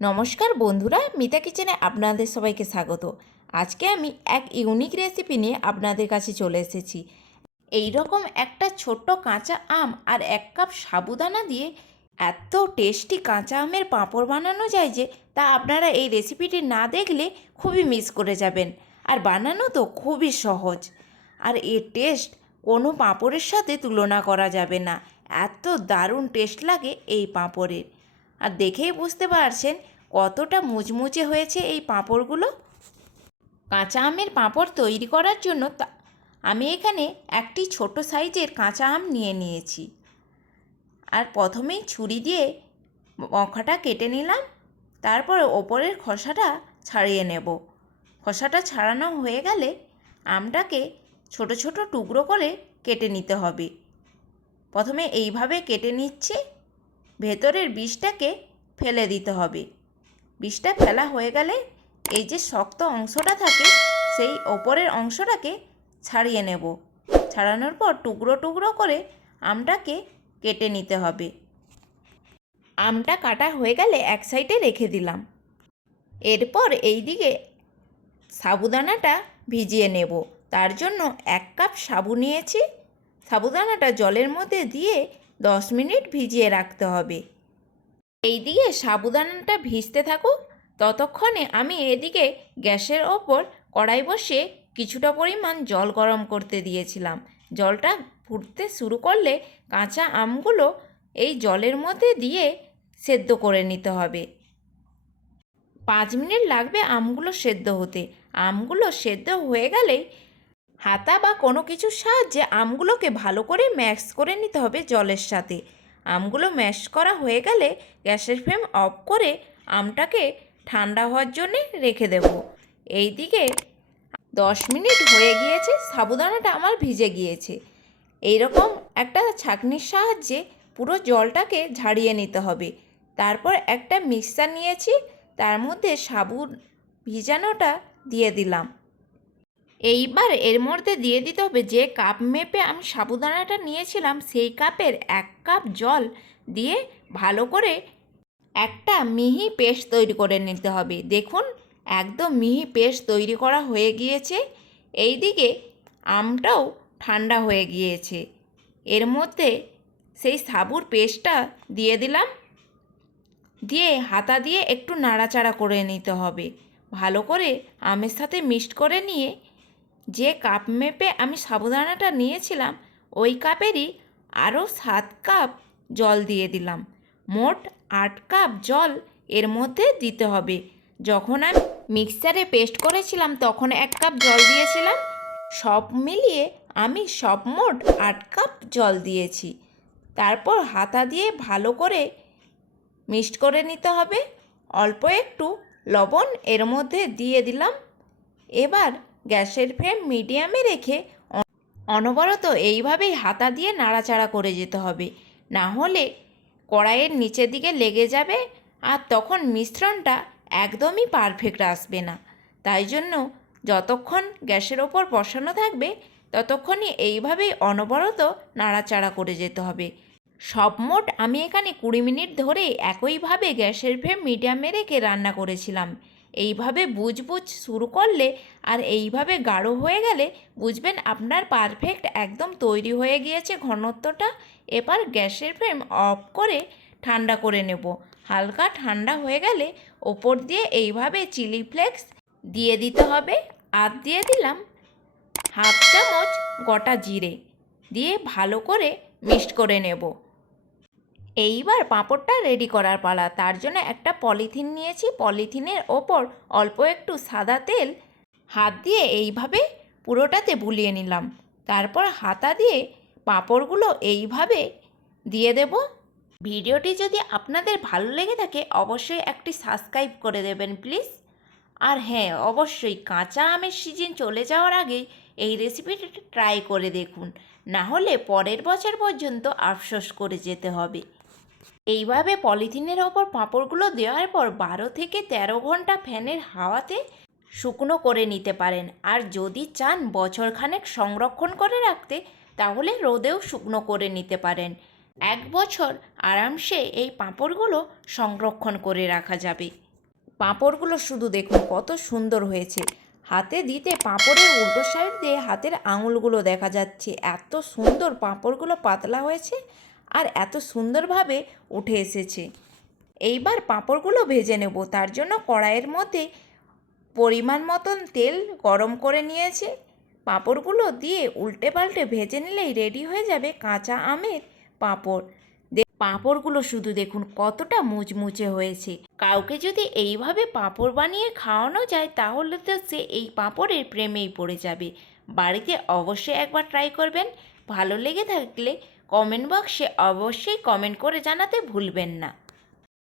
নমস্কার বন্ধুরা, মিতা কিচেনে আপনাদের সবাইকে স্বাগত। আজকে আমি এক ইউনিক রেসিপি নিয়ে আপনাদের কাছে চলে এসেছি। এই রকম একটা ছোট্ট কাঁচা আম আর 1 কাপ সাবুদানা দিয়ে এত টেস্টি কাঁচা আমের পাঁপড় বানানো যায় যে তা আপনারা এই রেসিপিটি না দেখলে খুবই মিস করে যাবেন। আর বানানো তো খুবই সহজ, আর এর টেস্ট কোনো পাঁপড়ের সাথে তুলনা করা যাবে না। এত দারুণ টেস্ট লাগে এই পাঁপড়ের। আর দেখেই বুঝতে পারছেন কতটা মুচমুচে হয়েছে এই পাঁপড়গুলো। কাঁচা আমের পাঁপড় তৈরি করার জন্য আমি এখানে একটি ছোট সাইজের কাঁচা আম নিয়ে নিয়েছি। আর প্রথমেই ছুরি দিয়ে মাখাটা কেটে নিলাম, তারপর ওপরের খোসাটা ছাড়িয়ে নেব। খোসাটা ছাড়ানো হয়ে গেলে আমটাকে ছোট ছোট টুকরো করে কেটে নিতে হবে। প্রথমে এইভাবে কেটে নিচ্ছি, ভেতরের বীজটাকে ফেলে দিতে হবে। বীজটা ফেলা হয়ে গেলে এই যে শক্ত অংশটা থাকে সেই ওপরের অংশটাকে ছাড়িয়ে নেব। ছাড়ানোর পর টুকরো টুকরো করে আমটাকে কেটে নিতে হবে। আমটা কাটা হয়ে গেলে এক সাইডে রেখে দিলাম। এরপর এই দিকে সাবুদানাটা ভিজিয়ে নেব। তার জন্য 1 কাপ সাবু নিয়েছি। সাবুদানাটা জলের মধ্যে দিয়ে 10 মিনিট ভিজিয়ে রাখতে হবে। এই দিকে সাবুদানাটা ভিজতে থাকুক, ততক্ষণে আমি এদিকে গ্যাসের ওপর কড়াই বসিয়ে কিছুটা পরিমাণ জল গরম করতে দিয়েছিলাম। জলটা ফুটতে শুরু করলে কাঁচা আমগুলো এই জলের মধ্যে দিয়ে সেদ্ধ করে নিতে হবে। 5 মিনিট লাগবে আমগুলো সেদ্ধ হতে। আমগুলো সেদ্ধ হয়ে গেলেই হাতা বা কোনো কিছুর সাহায্যে আমগুলোকে ভালো করে ম্যাশ করে নিতে হবে জলের সাথে। আমগুলো ম্যাশ করা হয়ে গেলে গ্যাসের ফ্লেম অফ করে আমটাকে ঠান্ডা হওয়ার জন্যে রেখে দেব। এই দিকে 10 মিনিট হয়ে গিয়েছে, সাবুদানাটা আমার ভিজে গিয়েছে। এই রকম একটা ছাঁকনির সাহায্যে পুরো জলটাকে ঝাড়িয়ে নিতে হবে। তারপর একটা মিক্সার নিয়েছি, তার মধ্যে সাবুর ভিজানোটা দিয়ে দিলাম। এইবার এর মধ্যে দিয়ে দিতে হবে যে কাপ মেপে আমি সাবুদানাটা নিয়েছিলাম সেই কাপের 1 কাপ জল দিয়ে ভালো করে একটা মিহি পেস্ট তৈরি করে নিতে হবে। দেখুন একদম মিহি পেস্ট তৈরি করা হয়ে গিয়েছে। এই দিকে আমটাও ঠান্ডা হয়ে গিয়েছে। এর মধ্যে সেই সাবুর পেস্টটা দিয়ে দিলাম, দিয়ে হাতা দিয়ে একটু নাড়াচাড়া করে নিতে হবে। ভালো করে আমের সাথে মিক্সড করে নিয়ে যে কাপ মেপে আমি সাবুদানাটা নিয়েছিলাম ওই কাপেরই আরও 7 কাপ জল দিয়ে দিলাম। মোট 8 কাপ জল এর মধ্যে দিতে হবে। যখন আমি মিক্সারে পেস্ট করেছিলাম তখন 1 কাপ জল দিয়েছিলাম। সব মিলিয়ে আমি সব মোট 8 কাপ জল দিয়েছি। তারপর হাতা দিয়ে ভালো করে মিক্সড করে নিতে হবে। অল্প একটু লবণ এর মধ্যে দিয়ে দিলাম। এবার গ্যাসের ফ্লেম মিডিয়ামে রেখে অনবরত এইভাবেই হাতা দিয়ে নাড়াচাড়া করে যেতে হবে, না হলে কড়াইয়ের নিচের দিকে লেগে যাবে আর তখন মিশ্রণটা একদমই পারফেক্ট আসবে না। তাই জন্য যতক্ষণ গ্যাসের ওপর বসানো থাকবে ততক্ষণই এইভাবেই অনবরত নাড়াচাড়া করে যেতে হবে। সব মোট আমি এখানে 20 মিনিট ধরে একইভাবে গ্যাসের ফ্লেম মিডিয়ামে রেখে রান্না করেছিলাম। এইভাবে বুঝবুঝ শুরু করলে আর এইভাবে গাঢ় হয়ে গেলে বুঝবেন আপনার পারফেক্ট একদম তৈরি হয়ে গিয়েছে ঘনত্বটা। এবার গ্যাসের ফ্লেম অফ করে ঠান্ডা করে নেব। হালকা ঠান্ডা হয়ে গেলে ওপর দিয়ে এইভাবে চিলি ফ্লেক্স দিয়ে দিতে হবে। আর দিয়ে দিলাম হাফ চামচ গোটা জিরে, দিয়ে ভালো করে মিক্সড করে নেব। এইবার পাঁপড়টা রেডি করার পালা। তার জন্য একটা পলিথিন নিয়েছি, পলিথিনের ওপর অল্প একটু সাদা তেল হাত দিয়ে এইভাবে পুরোটাতে বুলিয়ে নিলাম। তারপর হাতা দিয়ে পাঁপড়গুলো এইভাবে দিয়ে দেব। ভিডিওটি যদি আপনাদের ভালো লেগে থাকে অবশ্যই একটি সাবস্ক্রাইব করে দেবেন প্লিজ। আর হ্যাঁ, অবশ্যই কাঁচা আমের সিজন চলে যাওয়ার আগেই এই রেসিপিটি ট্রাই করে দেখুন, না হলে পরের বছর পর্যন্ত আফসোস করে যেতে হবে। এইভাবে পলিথিনের ওপর পাঁপড়গুলো দেওয়ার পর 12 থেকে 13 ঘন্টা ফ্যানের হাওয়াতে শুকনো করে নিতে পারেন। আর যদি চান বছরখানেক সংরক্ষণ করে রাখতে তাহলে রোদেও শুকনো করে নিতে পারেন। 1 বছর আরামসে এই পাঁপড়গুলো সংরক্ষণ করে রাখা যাবে। পাঁপড়গুলো শুধু দেখুন কত সুন্দর হয়েছে। হাতে দিতে পাঁপড়ের উল্টো সাইড দিয়ে হাতের আঙুলগুলো দেখা যাচ্ছে। এত সুন্দর পাঁপড়গুলো পাতলা হয়েছে আর এত সুন্দরভাবে উঠে এসেছে। এইবার পাঁপড়গুলো ভেজে নেব। তার জন্য কড়াইয়ের মধ্যে পরিমাণ মতন তেল গরম করে নিয়েছি। পাঁপড়গুলো দিয়ে উল্টে পাল্টে ভেজে নিলেই রেডি হয়ে যাবে কাঁচা আমের পাঁপড়। পাঁপড়গুলো শুধু দেখুন কতটা মুচমুচে হয়েছে। কাউকে যদি এইভাবে পাঁপড় বানিয়ে খাওয়ানো যায় তাহলে তো সে এই পাঁপড়ের প্রেমেই পড়ে যাবে। বাড়িতে অবশ্যই একবার ট্রাই করবেন। ভালো লেগে থাকলে কমেন্ট বক্সে অবশ্যই কমেন্ট করে জানাতে ভুলবেন না।